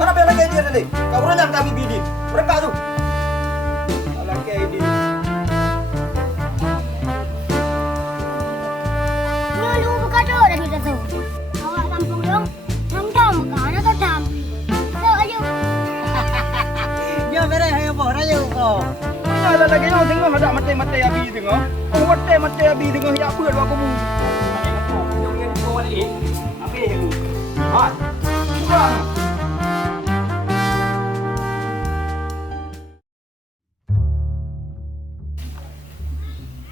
Mana pala kayak dia tadi? Kau renang kami bidi. Mereka tuh. Ala kayak dia. Lu buka tu dah kita tu. Awak kampung dong. Ram kan atau dam? So ayo. Yo mere hayo po rayo ko. Ala lagi yang tengok ada mati abi tengok. Oh mati abi tengok ya apa dua kamu. Yang ini kau balik. Apa yang itu? Ah. Kurang.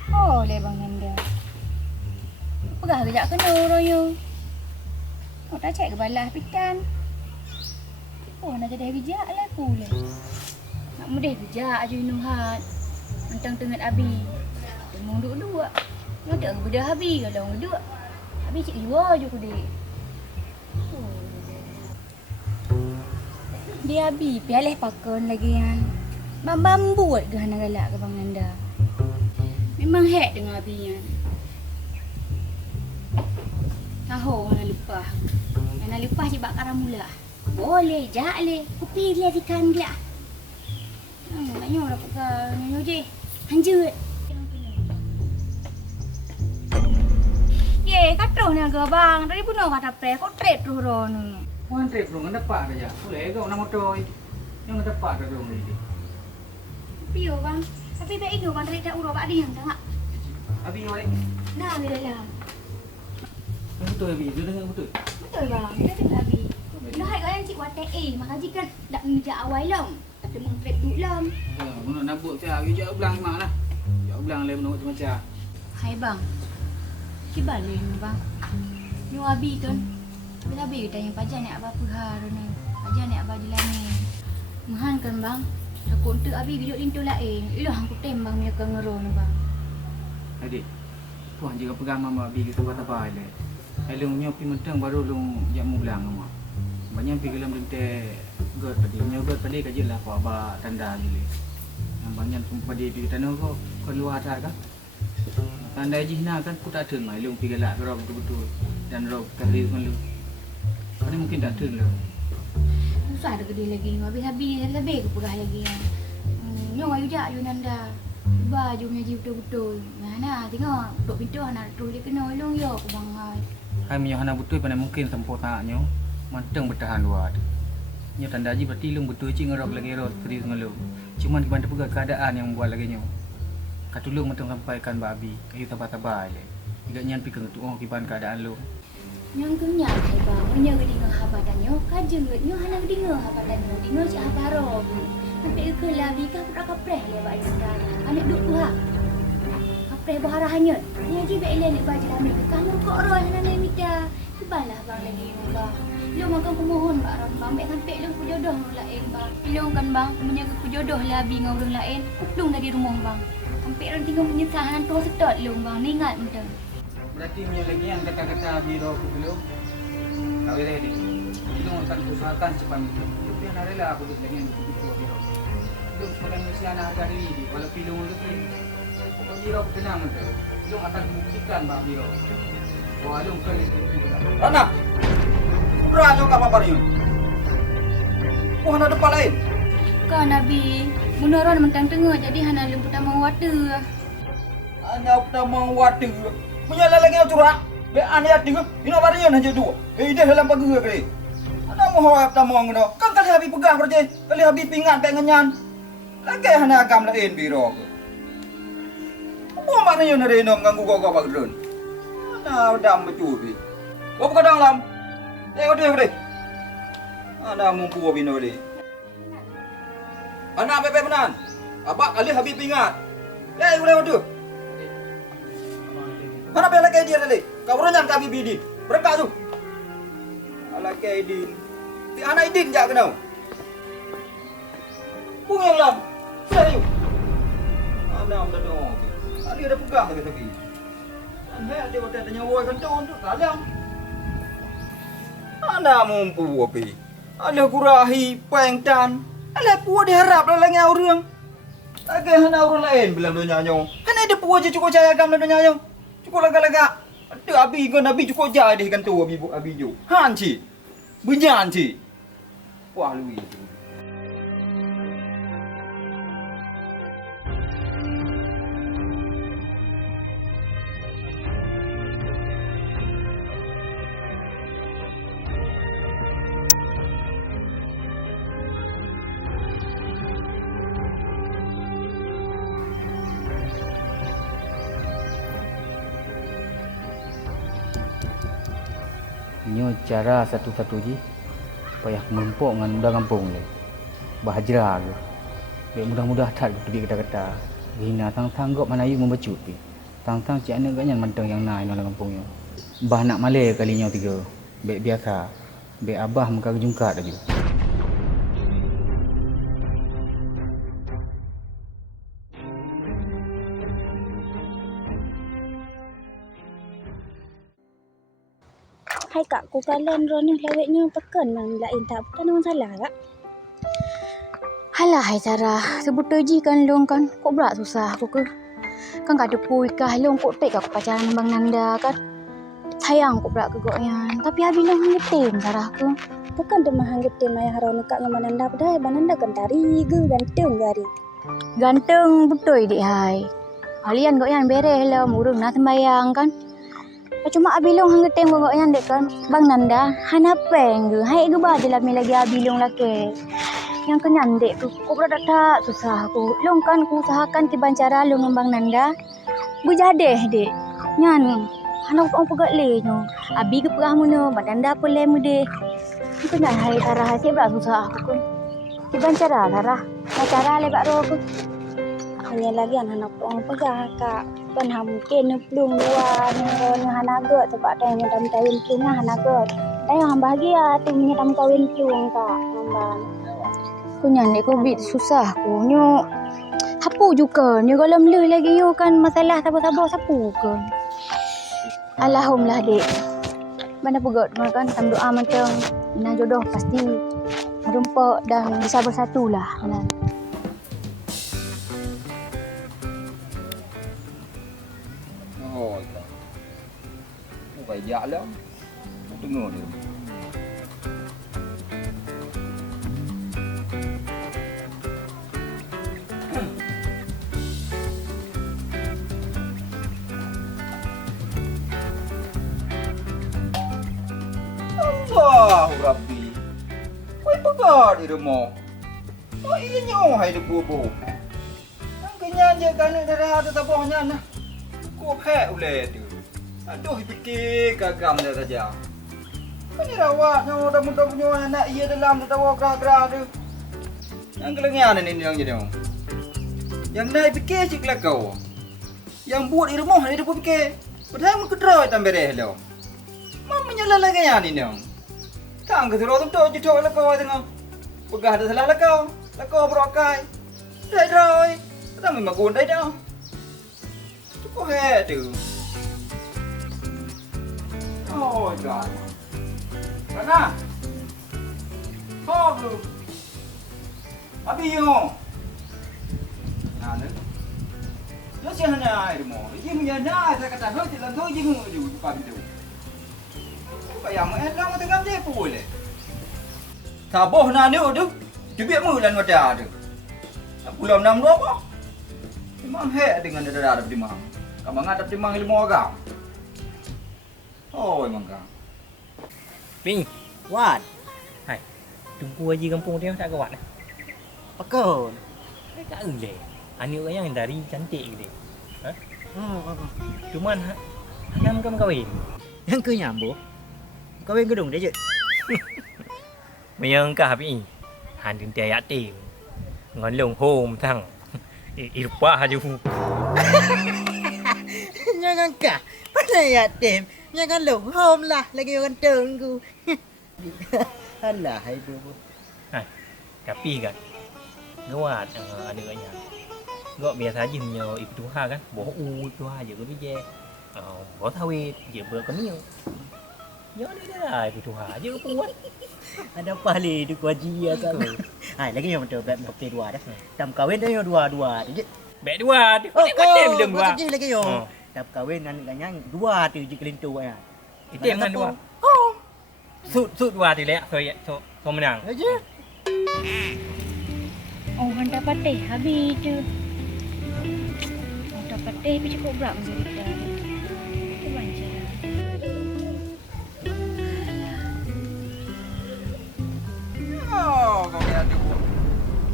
Oh, le bang Nanda. Pegah kejap kena royo. Oh, tak cek ke balas pikan. Oh, nak jadi bijak lah aku le. Nak mudah bijak aja Nuhat. Mentang tengat abi. Tengok duduk-duduk. Nak tak beda abi kalau duduk. Abi cik jual je aku dek. Oh. Dia abi pialah pakon lagi kan. Bambu buat ke hana galak ke bang Nanda. Memang hack dengan abi kan. Tahu mana lepas. Mana lepas je bak karam mula. Boleh, jak le. Kopi dia ikan dia. Naknya dah pegang nyonya je. Hanjut. Ye, katuh ni agak bang. Dari pun nak kata pre, kau trade tu ron. Wan trip rong anda pak aja. Boleh kau nak motor. Yang anda pak dah rong ni. Pio bang. Tapi baik itu bang trade tak urut bak dia tak. Abi balik. Dah bila dah. Betul abi, dia dengar betul. Betul bang. Kita tengok abi. Dah hai kalian cik watak maka jika tak menjak awal lam. Tapi meng trade duk lam. Ha, mana nak buat saya abi jak ulang mak lah. Jak ulang le menurut macam. Hai bang. Kibalik ni bang. Ni abi tu. Bila abi tanya pajan nak apa hal ni. Pajan nak apa jelan ni. Mahan kan bang. Takut untuk abi duduk lintu lain. Ilah aku tembang punya ke ngero ni bang. Adik. Puan juga pegang mama abi kita buat apa le. Elong nyo pi mentang baru long jak mu belang mama. Banyak pi gelam dente god tadi. Nyo god tadi kaji lah ko aba tanda ni le. Yang banyak pun pada pi tanah ko keluar tak kan. Tanda jihna kan ku tak thường mai long pi galak ro betul-betul dan ro kari malu. Ini mungkin tak thường lah. Susah ada gede lagi. Habis-habis lebih ke pegah lagi kan. Nyong ayu jak ayu Nanda. Baju menyaji betul-betul. Nah, tengok duk pintu anak tu dia kena ulung yo ke bang hai. Hai minyak hana betul pada mungkin tempoh taknyo. Manteng bertahan luar. Nyo tanda ji berarti lung betul cing ngerok lagi ro kari ngelu. Cuman di bantu pegang keadaan yang membuat lagi nyo. Katulung mentang sampaikan babi. Kayu tabah-tabah le. Tiga nyan pi keng tuong kiban keadaan lu. Nyong kenyak hai bang. Nya gede ngah habatanyo. Kajengut nyo hana gede ngah habatanyo. Dingo cik habaro. Sampai ke labi kah pura kapreh le bak sekarang. Anak duk puak. Kapreh bahara hanyut. Ni aji bek ele nak baju lami. Kamu kok roh hana nak minta. Kibalah bang lagi bang. Lu makan kumohon bak ron bang. Bek sampai lu kujodoh lain bang. Lu kan bang menjaga kujodoh labi ngau orang lain. Kuplung dari rumah bang. Sampai ron tinggal menyetahan tu sedot lu bang. Ni ingat mentang. Berarti minyak lagi yang kata-kata biro ku belum. Kau ready. Itu akan usahakan cepat itu. Tapi yang rela aku lagi yang biro. Belum sekolah Malaysia nak harga diri. Kalau pilih lagi. Pokok biro aku tenang mentang. Belum akan buktikan bah biro. Wah, belum kali itu. Rana. Berani kau apa yun? Oh hana depan lain. Kan Nabi. Munaron mentang tengah jadi hana lem pertama water. Hanya pertama wadah. Menyala lagi yang curang. Be ane ati ke? Ina varian hanya dua. Ide dalam pagi ke? Ana mau hawa pertama ngono. Kan kali habis pegang berje. Kali habis pingat tak ngenyan. Lagi hana agam lain biro ke. Apa maknanya nare nom ganggu kau bagdun? Ana dam becubi. Kau kadang lam. Tengok dia. Ana mumpu bino ni. Ana pepe menan. Abak kali habis pingat. Udah tu. Mana pala kayak dia tadi? Kau renang kami bidi. Mereka tu. Ala kayak Idin. Si anak Idin jak kenau. Pung yang lam. Serius. Anak dah dong. Ali ada pegang lagi tepi. Hei, dia waktu tanya woi kantong tu kalang. Anak mumpu api. Ala kurahi pengtan. Ala puas diharap lagi orang. Lagi hana orang lain bilang dunia nyong. Hana ada puas je cukup cahaya gam dunia nyong. Cukup laga-laga. Ada abi kan abi cukup jadi kan tu abi ju. Han ci. Bunyan ci. puah lui tu. Nyo cara satu-satu je payah mempok dengan mudah kampung le. Bahajra ke. Baik mudah-mudah tak pergi kata-kata. Gina tang-tang gok mana you membecut pi. Tang-tang cik anak ganyan manteng yang naik dalam kampung yo. Bah nak male kalinya tiga. Baik biasa. Baik abah muka kejungkat aja. Hai kak, ku kalian ronih leweknya pekan nang lain tak bukan salah kak. Halah hai Sarah, sebut ji kan long kan, kok berat susah aku ke. Kan gak ada pui kah long kok tek aku pacaran Bang Nanda kan. Sayang kok berat ke goknya, tapi habis long ngetem Sarah ke. Bukan demah ngetem ayah haron kak dengan Bang Nanda padahal Bang Nanda kan tari ke ganteng gari. Ganteng betul dik hai. Alian goknya beres lah murung nak sembayang kan. Cuma abilong hang geteng gok yang dek kan Bang Nanda hana peng ge hai ge ba je lami lagi abilong lake yang kenyan dek ku kok berada tak susah aku long kan ku usahakan tiban cara long Bang Nanda bu jadeh dek nyan hana kok pegak le nyo abi ge pegah muno Bang Nanda pole mu dek kenyan hai Sarah hasil berat susah aku kun tiban cara Sarah cara le bak ro ku hanya lagi anak orang pegah kak kan mungkin belum luar ni hanaga sebab dah macam kawin plung hanaga dah yang bahagia tu macam kawin plung kak namban ku nyane ko bit susah ku nyo hapu juga nyo kalau melu lagi yo kan masalah sabar-sabar sapu ke alhamdulillah dek mana pegot kan tam doa macam nak jodoh pasti merumpak dan bisa bersatulah nah. Phải dạ lắm. Tôi ngồi được. Allah Rabbi. Kau pegar di rumah. Kau ini hai được bùa bù. Cái nhà giờ cái này ra ta bỏ nhà nè. Cô khẽ ule tu. Aduh, fikir gagam dah saja. Ini rawat, nyo dah mudah punya anak ia dalam dah tahu gerak-gerak tu. Yang kelengian ini yang jadi. Yang naik fikir cik kau. Yang buat di rumah dia pun fikir. Padahal mun kedrai tambah deh lo. Mam menyala lagi yang ini dong. Tang keterus tu je tu lah kau tengok. Pegah dah salah lah kau berokai. Dai. Tak memang gun dai dah. Tu kau he tu. Oh God. Kana. Kau tu. Abi yo. Nah, nó sẽ này mà nhưng nhà na ta kata hơi thì làm thôi nhưng mà điều qua bên đâu phải làm em lo cái ngắm thế phủi này thà bỏ na nữa được chỉ biết mưa lần mà trả được aku làm năm đó kok memang he dengan dada dapat dimang kamu ngadap dimang ilmu agam oh emang kan Ping, Wan. Hai, tunggu aja kampung dia tak kawan. Pakon. Tak boleh. Anak orang yang dari cantik dia. Ha? Cuman hanam kamu kahwin. Yang ke nyambo. Kawin gedung dia je. Mayang ka hapi. Han din dia yatim. Ngon long home thang. Irpa haju. Jangan kah. Pada yatim. Jangan lung home lah. Lagi orang tunggu. Alah, hai bu. Hai. Tapi kan. Gawat anak orang. Gak biasa aja punya ibu tuha kan. Boh tuha je ke bije. Boh tawit je ber kami. Ya dia dah ibu tuha je ke puan. Ada pali di kuaji ya kan. Hai, lagi yang betul bet bukti dua dah. Tam kawin dah yang dua je. Bet dua. Oh, kau bilang dua. Kau lagi yo. Tam kawin anak dua tu je kelintu ya. Itu yang dua. Sud dua tu leh. So menang. Aja. Oh, hantar patih habis je. Hantar patih tapi cukup berat masa kita. Itu banyak. Oh, kau ni ada buah.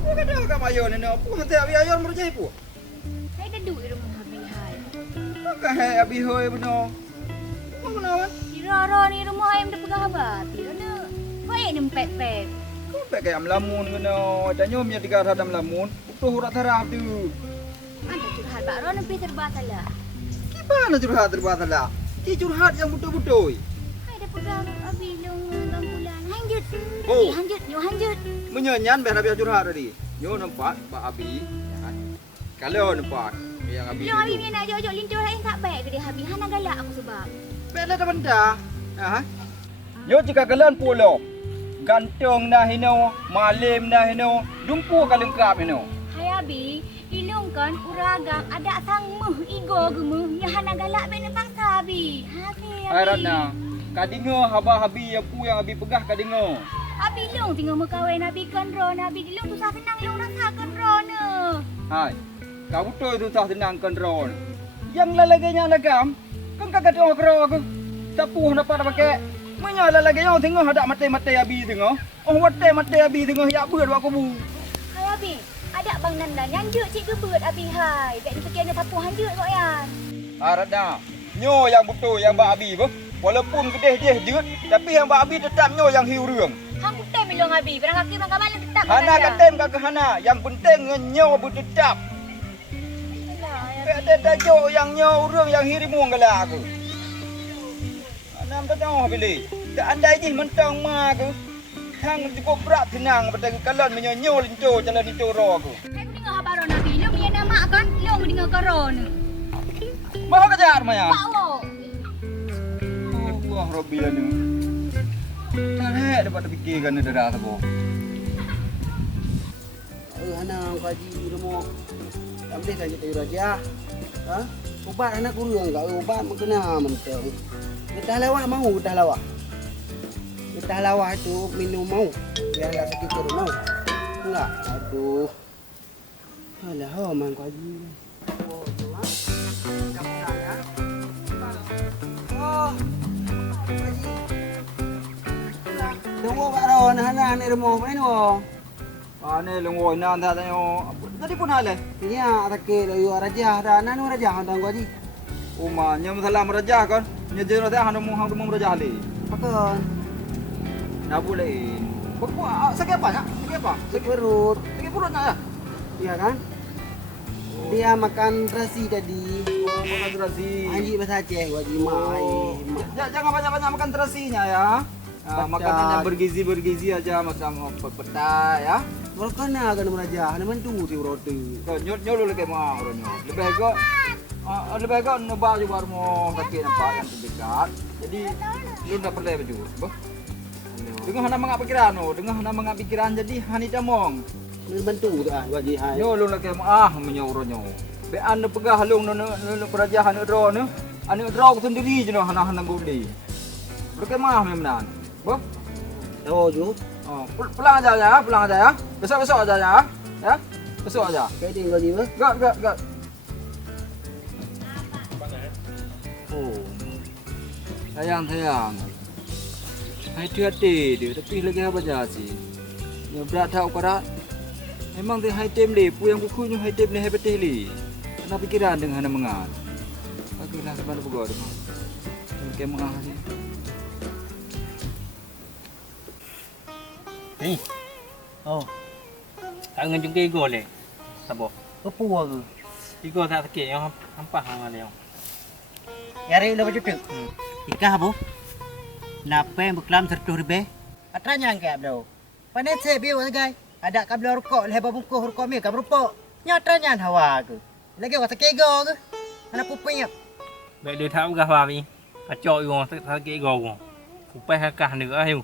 Kau kata kat mayon ni nak pun nanti habis ayon merjai pun. Saya dah duduk di rumah habis hai. Kau hai habis hoi benar. Kau kenapa? Di Rara ni rumah ayam dah pegang habis. Tidak nak. Kau ni pep-pep. Kau pakai am lamun kena. Tanya punya 300 lamun. Utuh urat taraf tu. Anda curhat Pak Ron lebih serba salah. Gimana curhat salah? Ki curhat yang betul-betul. Hai dah pegang habis long bulan. Hanjut. Oh. Hanjut, yo hanjut. Menyanyian biar habis curhat tadi. Yo nampak Pak Abi. Ya kan? Kalau nampak yang Abi. Long habis ni nak jauh-jauh lintur lain tak baik ke dia habis. Hana galak aku sebab. Bela dah benda. Ha? Yo jika kalian pulau. Gantung dah hino, malim dah hino, dumpu ka lengkap hino. Hai abi, ilung kan uragang ada sangmuh igo gemuh yang hana galak bena bangsa abi. Hafi abi. Hai Ratna, kadingo haba habi yang pu yang abi pegah kadingo. Abi ilung tinggal mekawin abi kan ron abi ilung susah senang ilung rasa kan ron. Hai. Kau betul susah senang kontrol. Yang lalaganya lagam, kan kagak ada kro aku. Tapu dapat pakai. Menyala lagi yang tengok ada mati-mati abi tengok. Oh mati abi tengok ya beut aku bu. Hai abi, ada bang Nandan nyanjuk cik gebet abi hai. Biar dia pergi ada sapu hanjut kok yan. Ratna, nyo yang betul yang bak abi bu. Walaupun gedeh dia jeut, tapi yang bak abi tetap nyo yang hiu reung. Hang kutem ilung abi, barang kaki bang kamal tetap. Hana katem kagak hana, yang penting nyo bertetap. Ada tajuk yang nyo reung yang hirimu galak aku. Nam tak tahu pilih. Tak andai ni mentang ma aku. Hang cukup berat tenang pada kalon menyonyo linto jalan linto ro aku. Hai ku dengar habar nabi, ilung punya nama kan, ilung dengar karon. Mah kejar maya. Pak wo. Allah Rabbi lah ni. Tak ada dapat terfikirkan darah tu. Anak kaji rumah. Tak boleh kan kita raja. Ha? Ubat anak kurang enggak? Ubat mengena mentang. Getah lawak mau getah lawak. Getah lawak itu minum mau. Biar enggak sakit perut mau. Enggak. Aduh. Alah, man kaji. Oh, tu ah. Kamu ya. Oh. Kaji. Tunggu Pak Ron, hana ni rumah main oh. Ane lengoi nan tak tahu. Tadi pun hale. Ini ada ke layu raja, ada nanu raja hantang kaji. Umanya masalah merajah kan. Nya jeno tak hanu hang demu merajah le. Apa? Nak boleh. Pokok sakit apa nak? Sakit apa? Sakit perut. Sakit perut nak ya? Iya kan? Dia makan terasi tadi. Oh, makan terasi. Anji bahasa Aceh wajib mai. Jangan banyak-banyak makan terasinya ya. Makanan yang bergizi aja macam petai ya. Kalau kena akan meraja, nak bantu ti roti. Kau nyol lagi mah orangnya. Lebih agak nubah juga mau sakit nampak yang terdekat. Jadi lu nak perlu baju. Dengan hana mengap pikiran dengan hana mengap pikiran jadi hani damong. Nak bantu tu ah wajib hai. Nyol lu lagi mah menyorongnya. Be anu pegah halung nu perajahan ro nu. Anu ro sendiri je no hana guli. Berkemah memang. Boh. Oh ju. Oh, pulang aja ya, pulang aja ya. Besok aja ya. Ya. Besok aja. Kayak dia wajib ah. Gak. Oh. Sayang. Hati-hati dia tapi lagi apa sih? Yang berat tahu berat. Memang dia high time le, pu yang bukunya high time le hebat le. Kenapa pikiran dengan hana mengat? Aku nak sebab bergor mah. Kayak mengah ni. Ni. Oh. Tak ngejung ke go le. Sabo. Apa ke? Igo tak sakit yang hampah hang le. Yari udah baju Ikah bu. Napa yang berkelam sertuh rebe? Atranya angkat bro. Panen sebi wagai. Ada kabel rokok lebar bungkuh rokok mi kabel rokok. Nyatranya hawa ke. Lagi wasa kego ke. Anak pupingnya. Baik dia tak gah babi. Kacau igo sakit igo. Kupai hakah nữa hiu.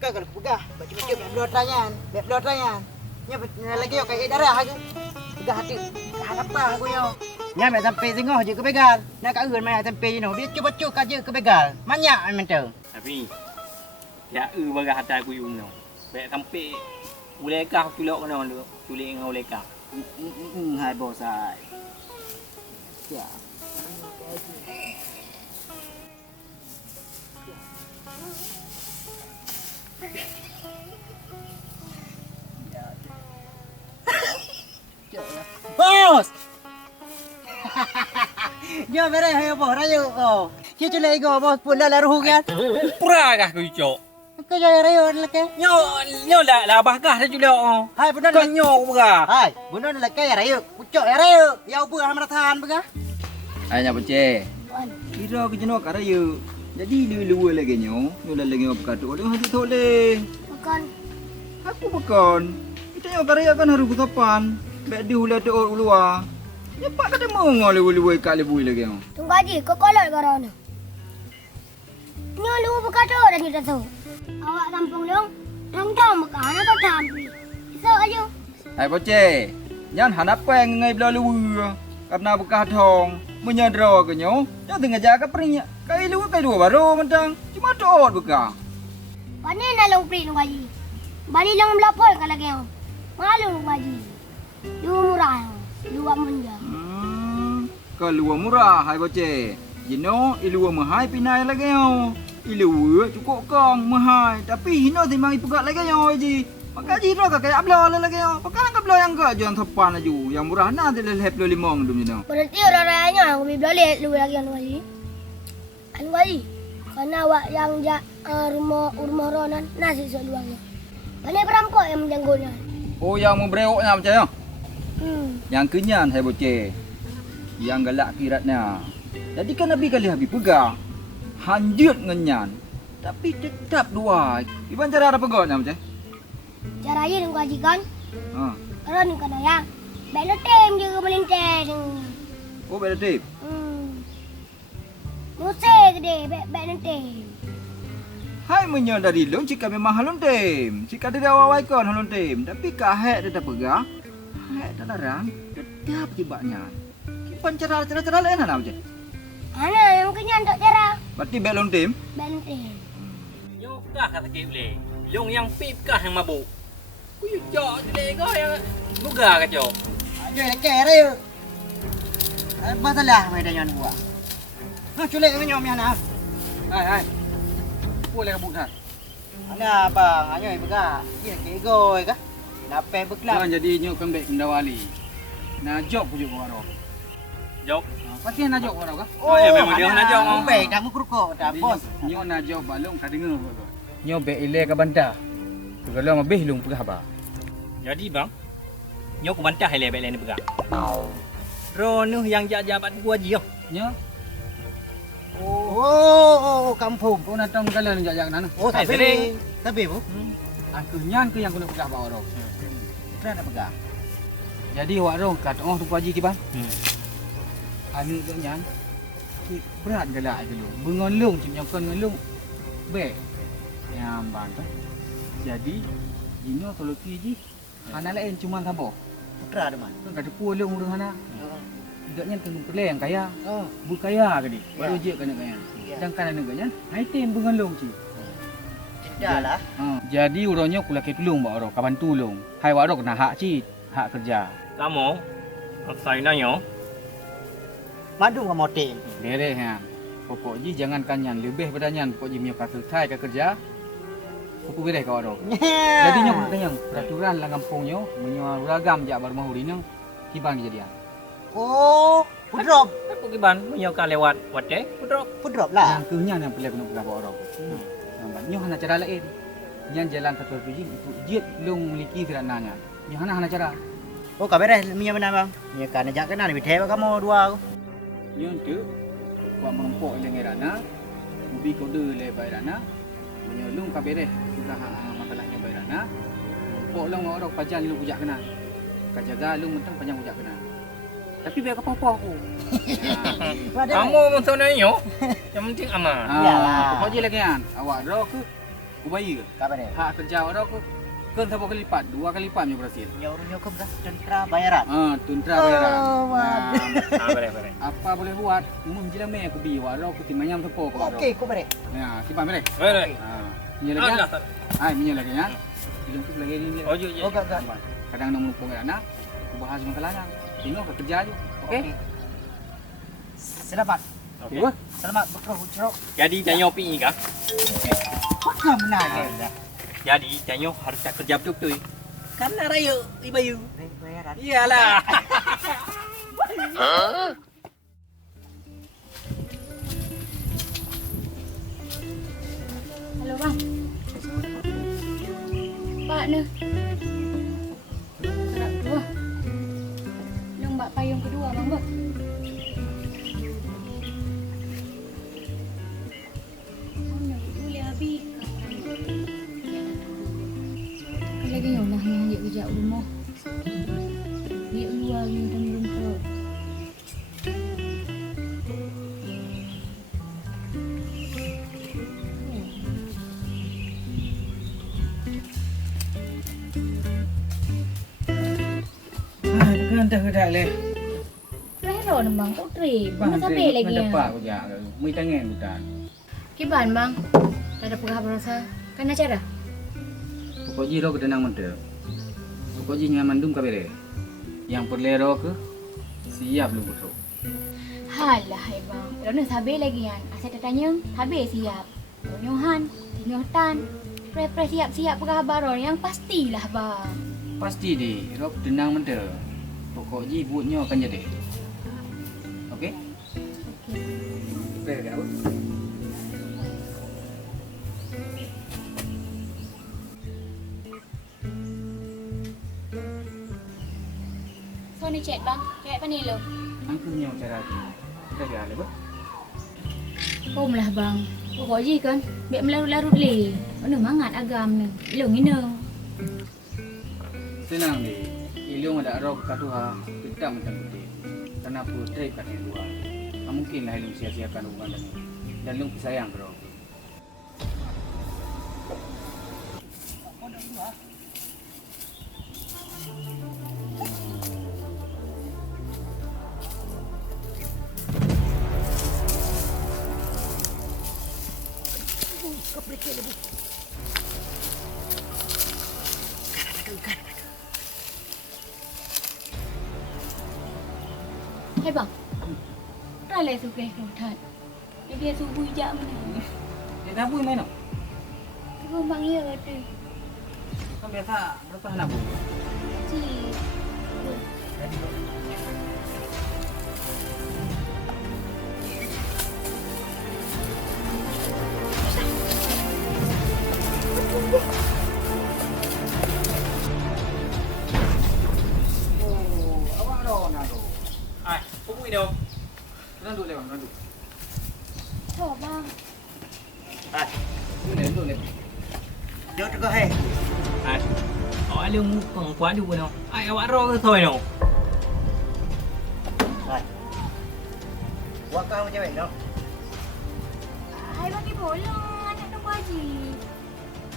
Kau kalau pegah baju-baju bebel atranya. Nya lagi kayak darah ke. Pegah hati. Apa aku yo. Nya mẹ sampai singoh je ke begal. Nak kat urun mai sampai je no. Dia cuba kaje ke begal. Banyak memang tu. Tapi ya bagah hati aku yung no. Baik sampai Boleh kah culok kena dulu. Culik dengan boleh kah. Hai bos hai. Ya. Bos. Nyo mere hai bos rayo oh. Ki chule go bos pula la ruh kan. Pura kah kau cok. Ke jaya rayo leke. Nyo lah abah kah dah culok. Hai benar. Kau nyo pura. Hai benar leke rayo. Ucok rayo. Ya ubah hamra tahan bega. Ayah Boce. Kira ke jenuh kat raya. Jadi lu lagi nyo. Nyo dah lagi apa kata. Orang hati toleh. Bukan. Aku bukan. Kita nyo kat raya kan harus kutapan. Baik di hula tu orang luar. Nyepak kata mengol lewu-lewu kat lewu lagi nyo. Tunggu aja, kau kolot korona. Nyo lu berkata dah kita tahu. Awak kampung dong, tahu makan atau tampi. So aja. Hai Boce. Nyan hanap peng ngai belah lewu. Karena bekah thong. Menyadara ke nyo. Nyo tengah jaga perinya. Kai lewu kai dua baru mentang. Cuma tot bekah. Pane nak long pri tunggu aja. Balik long melapor kalau kau. Malu tunggu aja. Lu murah. Lu buat manja. Keluar murah hai Boce. Jino ilua mahai pinai lagi yo. Ilua cukup kong mahai. Tapi hino timbang ipugat lagi yo ji. Maka ji ro kayak ablo lagi yo. Pakai ablo yang ke jangan tepan aju. Yang murah na de leh 25 dum jino. Berarti orang-orangnya aku beli lu lagi anu lagi. Anu lagi. Karena awak yang rumah ronan nasi sok luangnya. Banyak perampok yang menjanggonya. Oh yang membreoknya macam yo. Yang kenyan hai Boce. Yang galak kiratnya. Jadi kan Nabi kali habis pegang. Hanjut ngenyan. Tapi tetap dua. Iban cara apa gak macam? Cara aja dengan kajikan. Ha. Kalau ni kan ayah. Baik letem je ke melintas. Oh beda tip. Musik gede, baik letem. Hai menyadari long jika memang halon tem. Jika dia awal kon halon tem. Tapi kahek dia tak pegang. Kahek tak larang. Tetap tibaknya. Kipan cara lain mana macam? Ana yang kenyang tak cara. Berarti baik long tem. Baik letem. Nyo kah kata sikit boleh. Long yang pip kah yang mabuk. Kuyu cok culik kau yang buga kah cok. Ayo leke rayo. Batalah mai dah nyon gua. Ha culek kami nyom yana. Hai. Boleh kabuk dah. Ana bang, anyo bega. Ye ke goi kah? Nape beklam. Jadi nyo kembek mendawali. Na job pujuk waro. Jok. Pasti na job waro kah? Oh, ya memang dia nak jawab. Baik, dah mengkurko dah bos. Nyo na job balong ka dengar kau. Nyo be ile ka banta. Kalau mabih lung pegah ba. Jadi bang, nyo ku bantah hele bek lain pegang. Ronuh yang jabat gua ji yo. Nyo Oh, kampung. kau natang kalian jak nana. Oh, Hai, sering. tapi bu, Aku nyan ke yang kena pegah ba waro. pernah pegang. Jadi waro kat tengah tu paji ki ban. Ani tu nyan. Berat galak dulu. Bengonlung cip kon ngelung. Be. Yang ban tu. Jadi Jino kalau ji hana lain cuma sabo. Putra ada man. Kan kada pulung urang hana. Tidaknya tengah pelai yang kaya. Oh, Bukaya kadi. Ya. Baru je kena kaya. Ya. Sedangkan neganya item bengonlung ci. tidak lah. Jadi urangnya kula ke tulung ba oro kaban tulung. Hai waro kena hak ci, hak kerja. Kamu, saya nanya. Madu ngah motel. Beres ha. Pokok ji jangan kanyan lebih badannya pokok ji mio kata thai ka kerja. Pokok beres ka waro. Jadi nyo tanya peraturan lah kampungnya menyo ragam jak bar mahuri nang kibang kejadian. Oh, pudrop. Aku kiban menyokan lewat wate, putrok. Pudrop lah. Yang kunya yang pelak kena pegah waro. Nampak nyo hana cara lain. Yang jalan satu tuji itu jit lung miliki tidak nanya. Nyo hana cara. Oh, kabar minyak mana bang? Minyak kan ajak kena lebih tebak kamu dua. Nyo tu buat menumpuk lengan rana. Ubi kode le bai rana. Menyo lung kabere sudah masalahnya bai rana. Menumpuk long orang pajan lu bujak kena. Kajaga lung mentang panjang bujak kena. Tapi biar apa-apa aku. Kamu mesti nanya. Yang penting aman. Iyalah. Kau je lagi kan. Awak ro ke? Ku bayi ke? Kabar ni. Hak kerja awak ro ke? Kan sabo kali lipat, 2 kali lipat nyo berhasil. Nyaurunyo ke beras tentera bayaran. Tuntra bayaran. Beres. Apa boleh buat? Umum je lah me aku bi awak ro ke timanyam tepo ko ro. Okey, kau beri. Ya, tiba mere. Beres. Minyak lagi. Alah. Hai, minyak lagi ya. Belum tu lagi ni. Oh, je. Oh, gak. Kadang nak menumpang kat anak, bahas dengan kelangan. Tengok ke kerja je. Okey? Selamat. Okey. Selamat berkerja. Jadi tanya pi ni kah? Mana menang? Jadi tanya harus tak kerja betul-betul. Karena raya ibayu. Bayaran. Iyalah. Halo bang. Pak ni. Gerak dua. Long bak payung kedua bang bak. Boleh habis. Lagi yang lah yang ajak kerja rumah. Dia luar ni dan rumput. Kan dah kedak leh. Rero ni bang, kau trip. Mana sampai lagi ya? Mendapat kerja. Mui tangan bukan. Kiban bang. Tak ada pegawai berusaha. Kan acara? Pokok ji ro kedenang mentera. Pokok ji nyaman dum kabere. Yang perlero ke siap lu betul. Halah hai bang. Kalau nak sabar lagi kan. Asal tanya, habis siap. Nyohan, tinyotan. Pre siap-siap pegawai baru yang pastilah bang. Pasti deh, ro kedenang mentera. Pokok ji buatnya akan jadi. Okey? Okey, kau. So ni chat bang. Chat apa ni lo? Angku punya cara tu. Kita biar le, Home lah bang. Pokok je kan. Biar melarut-larut le. Mana mangat agam ni. Ilung ini. Senang deh. Ilung ada roh katuha, kita macam putih. Karena putih kat yang dua. Tak mungkinlah ilung sia-siakan hubungan ini. Dan ilung sayang bro. Hai bang. Ralai suka rotan. Dia subuh jak mana? Dia dah bui main tak? Kau bang ya tu. Kan biasa berapa nak bui? Cik. Oh, awak dah nak tu. Ai, pokok ni đâu? Nak duduk lewat, nak duduk. Thôi bang. Duduk lewat. Duduk juga hai. Ai. Awak lương còn quá đủ nào. Ai awak ro ke thôi nào. Buat kau macam mana? Hai bagi bola. Anak tunggu haji.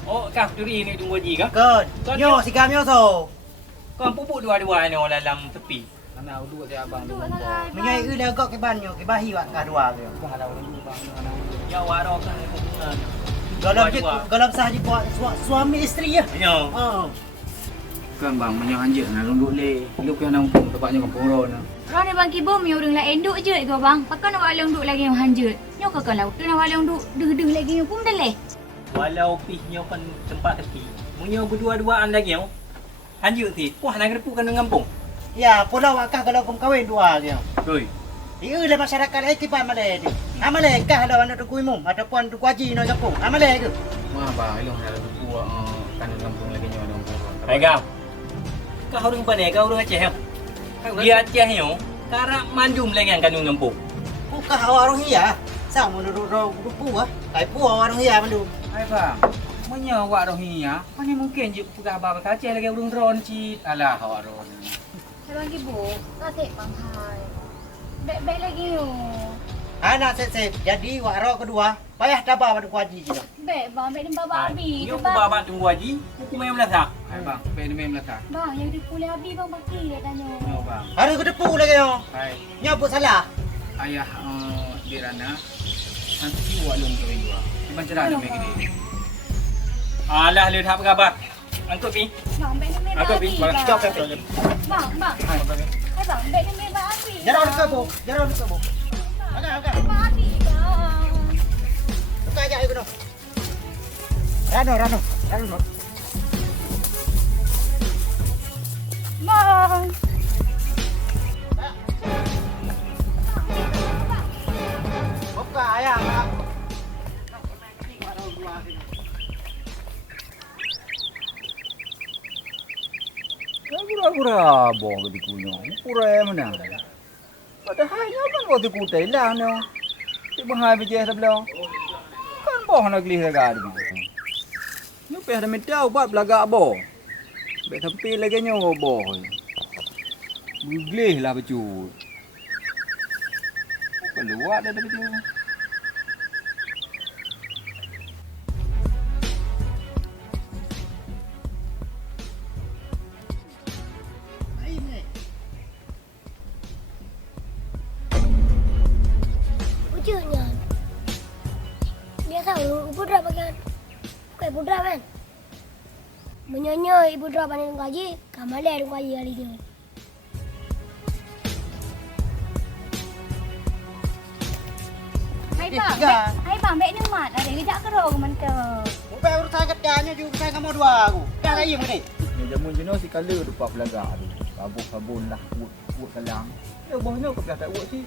Oh, kah duri ni tunggu haji kah? Kau. Nyo sigam nyo so. Kau pupuk dua-dua ni dalam tepi. Anak duduk dia abang tu. Duduk sangat. Menyai ila kau ke ban nyo, ke bahi wak ka dua ke. Kau halau dulu bang, anak. Ya awak ro kan hubungan. Kalau sah je buat suami isteri ya. Yo. Oh. Kan bang, banyak anjir nak duduk le. Lu kau nak umpung tempatnya kampung ron. Ron ni bang kibom ni orang lain duk je kau bang. Pakai nak walong duk lagi yang hanjut. Nyo kau kalau tu nak walong duk deh lagi yang pun dah leh. Walau pisnya kan tempat tepi. Munyo berdua-duaan lagi yo. Hanjut si. Wah nak repukan dengan kampung. Ya, pulau akak kalau kau kahwin dua dia. Roi. Ia le masyarakat ai kipan malai ni. Amalai kah ada anak tu kuimum ataupun tu kuaji no kampung. Amalai ke? Wah bang, ilung ada tu kan kampung lagi nyo ada kampung ron. Hai gam. Kau orang pandai kau orang Aceh. Dia Aceh yo. Karak mandum lagi kan kampung. Bukan awak orang iya. Sao menurut rupu ah? Kai pu orang iya mandu. Hai bang, punya awak rohia, mana mungkin je pegah abang Aceh lagi urung ron cit. Alah awak ron. Hai bang kibom. Tak tek bang hai. Baik-baik lagi yo. Anak sep jadi waro kedua, payah tabah pada kuaji je. Baik bang, baik ni baba abi. Yo baba tunggu haji. Hukum yang melasak. Hai bang, pe ni memang letak. Bang, yang dia pulih abi bang baki dia tanya. Yo bang. Hari ke depu lagi yo. Hai, Nyabut salah. ayah dirana nanti awak lung tu dua. Macam mana ni gini? Alah le tak berkabar. Angkut pi. Bang, beg ni merah Angkut pi. api. Bang, Bang. jauh petrol je. Bang, bang. Hai bang, beg ni merah api. Jangan dekat bu. Jangan dekat bu. Okey. Merah api bang. Buka aja ayo. Rano. Bang. Buka ya. Pura-pura bong ke dikunya. Pura mana? Padahal kan waktu kutai lah no. Ti bahai bijah dah belau. Kan boh nak lih lega di. Nyu peh dah metau buat belagak boh. Be tempi lagi nyo boh. Buglih lah becut. Keluar dah becut. Ujungnya. Dia tahu ibu drop bagian. Kau ibu drop kan? Menyanyi ibu drop panen gaji, kamar dia gaji kali dia. Hai bang, beg ni mat. Ada kejap kerong mentah. Bukan urusan kerjanya juga urusan kamu dua aku. Dah lagi ni. Ni jamun jenis si kala depan belagak tu. Kabut-kabun lah, buat kalang. Ya bohnya kau belah tak buat sih.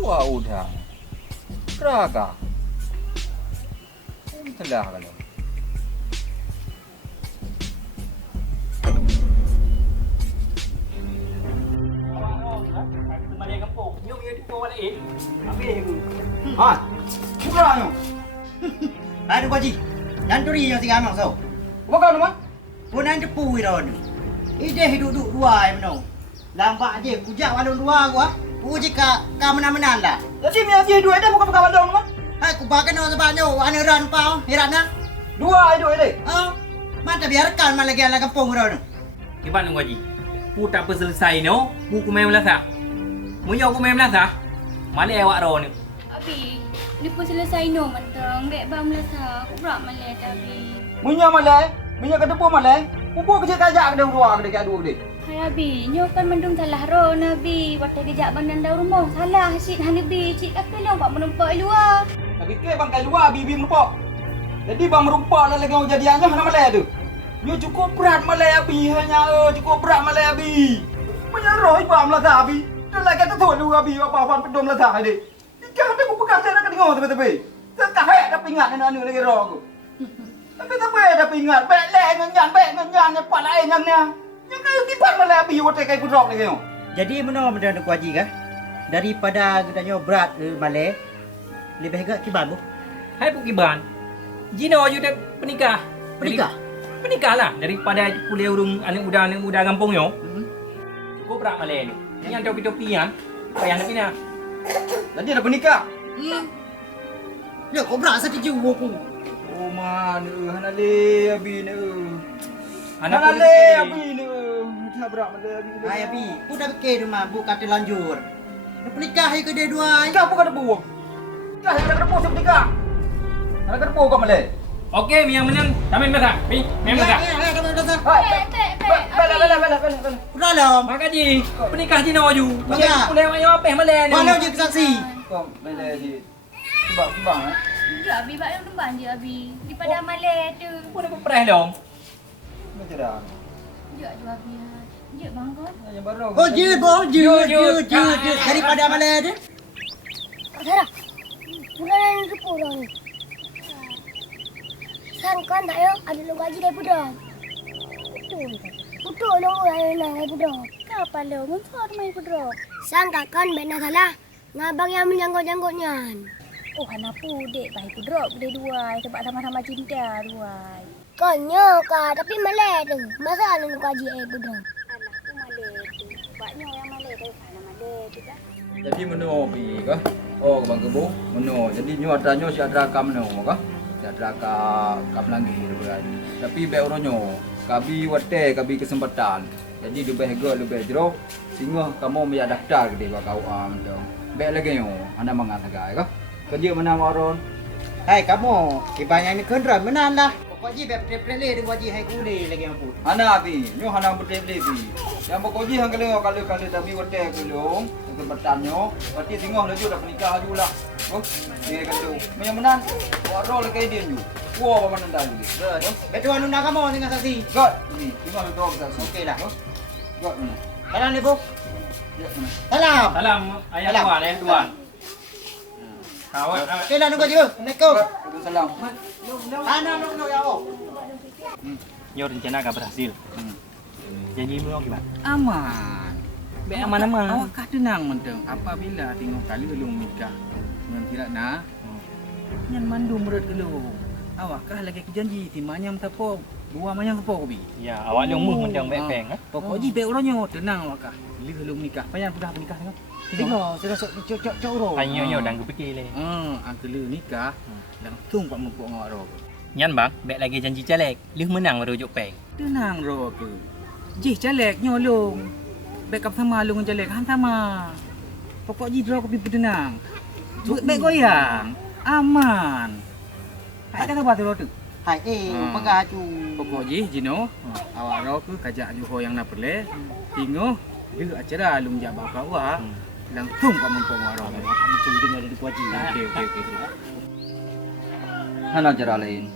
Wah udah. Raga. Telah kalau. Kembali kampung. Nyok dia di bawah lain. Habis aku. Ha. Kurangnya. Aduh Pak Haji. Nanturi yang tiga amak so. Bukan rumah. Pun nanti pui dah ni. Ide duduk dua yang mana. Lambat je kujak walun dua gua. Puji ka menan-menan lah. Jadi mi asyik dua dah bukan kawan dong rumah. Hai ku bakan no sebabnya ane ran pau, hirana. Dua itu ini. Oh. Mata biarkan malah lagi anak kampung dah ni. Kibat nunggu haji. Pu tak apa selesai no. Pu ku main melasa. Mu yo ku main melasa. Malik awak ro ni. Abi, ni pun selesai no mentang. Beg bang melasa. Aku berak malai tapi. Munya malai, munya ke depan malai. Pupuk kecil kajak ke dua ke dekat dua ke. Hai Abi, nyo kan mendung salah ro Nabi. Waktu kejap bandang dah rumah. Salah Syed Hanabi. Cik kata long pak menumpak luar. Tapi ke bang kai luar bibi merupok. Jadi bang merupok lah lagi orang jadiannya mana malai tu. Nyo cukup berat malai abi hanya cukup berat malai abi. Munya roh ibam lah tak abi. Dah lagi tu tu abi apa-apa pedom lah tak ada. Ikan ada ku pegang saya nak dengar tepi-tepi. Tak hek dah pingat anu lagi roh aku. Tapi tak boleh dah pingat. Bek ngenyan cepat lain yang ni. Yang kau kipan malai abi waktu kai ku drop lagi. Jadi mana benda nak Haji kah? Daripada katanya berat Malay, lebih agak kiban bu. Hai pu kiban. Jino you dah penikah. Menikah? Penikah lah daripada kuliah urung anak muda kampung yo. Cukup berat malai ni. Ni yang topi-topi kan. Payah nak pindah. Jadi dah bernikah. Ya kau berat setuju aku. Oh mana hanale abi ni. Anak Hanale abi ni. Tak berat malai abi. Hai Abi, aku dah fikir rumah bu kata lanjur. Nak menikah ke dia dua. Nikah bukan debu. Dah ada debu sebab nikah. Ada debu kau malai. Okey, mi yang menang. Tamin masa. Mi, main masa. Ya, kamu dah. Hai. Beg. Bela. Udah lah. Mak Haji, penikah Jino you. Ya. Kuliah ayo apa malai ni. Mana je kesaksi? Kau malai di. Sebab eh. Ya Abi, bak yang tembang je Abi. Daripada malai tu. Pun aku perah dong. Macam dah. Ya tu Abi. Ya bang kau. Yang baru. Oh, je. Daripada Malay ada. Sarah. Bulan ke pulang ni. Sangkan tak ya ada lo gaji dari budak. Betul lo yang dari budak. Kapan lo? Muncul ada main pedro. Sangka kan benar salah. Ngabang yang menyangkut-jangkutnya. Oh, hana dek baik pedro boleh dua. Sebab sama-sama cinta dua. Konyo ka tapi malai tu. Masa lo gaji dari budak. Anakku malai tu. Sebabnya yang malai tu sana malai tu kan. Jadi meno pi kah? Oh bang kebu meno. Jadi nyo adanya si adra ka meno kah? Si adra ka lagi berani. Tapi be oronyo kabi wate kabi kesempatan. Jadi lebih ego lebih jero sehingga kamu menjadi daftar ke dewa kau amdo. Be lagi yo anda mangat agak kah? Kerja mana waron? Hai kamu, kibanya ini kendran menan lah. Kau ji beb trip-trip le kau ji hai ku le lagi apa. Hana pi, nyo hana betul pi. Yang pokok ji hang kalau tapi wate kelong, ke betanyo, pati tengok laju dah menikah aju lah. Oh, dia kata, macam mana? Waro le kai dia ju. Wah, apa mana dah ju. Betul anu nak kamu dengan saksi. God, ni, tengok betul kita. Okey lah. God mana? Salam le bu. Ya mana? Salam. Salam ayah tuan tuan. Awak Okey lah nunggu je. Assalamualaikum. Salam. Ana nak ya Allah. Nyo rencana akan berhasil. Janji mu gimana? Aman. Be aman-aman. Awak kah tenang menteng. Apabila tengok kali belum nikah dengan tidak na, nyan mandu murid kelung. Awak kah lagi janji timanya mtapo, dua manyang tapo kopi. Ya, awak lu muh mendang baik peng ah. Pokok ji baik orangnya tenang awak kah. Li belum nikah. Payan sudah nikah tengok. Tengok, sudah cok ro. Ayo dan kupikir le. Angkel lu nikah langsung pak mempok ngawak ro. Nyan bang, baik lagi janji calek. Lu menang merujuk peng. Tenang ro ke. Ji calek nyolong. Baik kap sama lu calek han sama. Pokok ji ro kopi tenang. Baik goyang. Aman. Hai kata buat ro tu. Hai pagaju. Pokok ji jino. Awak ro ke kajak ju ho yang nak perle. Tingo dia acara lu jabau kawa. Langsung pak mempok ngawak ro. Macam dengar dari puaji. Okey. Hana cara lain.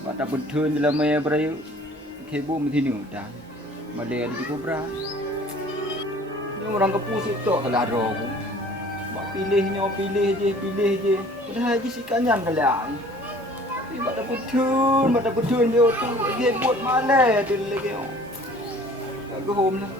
Bata betul dalam maya berayu. Kebo mesti ni dah. Malay ada di kobra. Ni orang kepusik tu kalau ada aku. Bak pilih pilih je. Sudah haji sikanyan kalian. Tapi bata betul dia tu. Dia buat malay tu lagi. Aku home lah.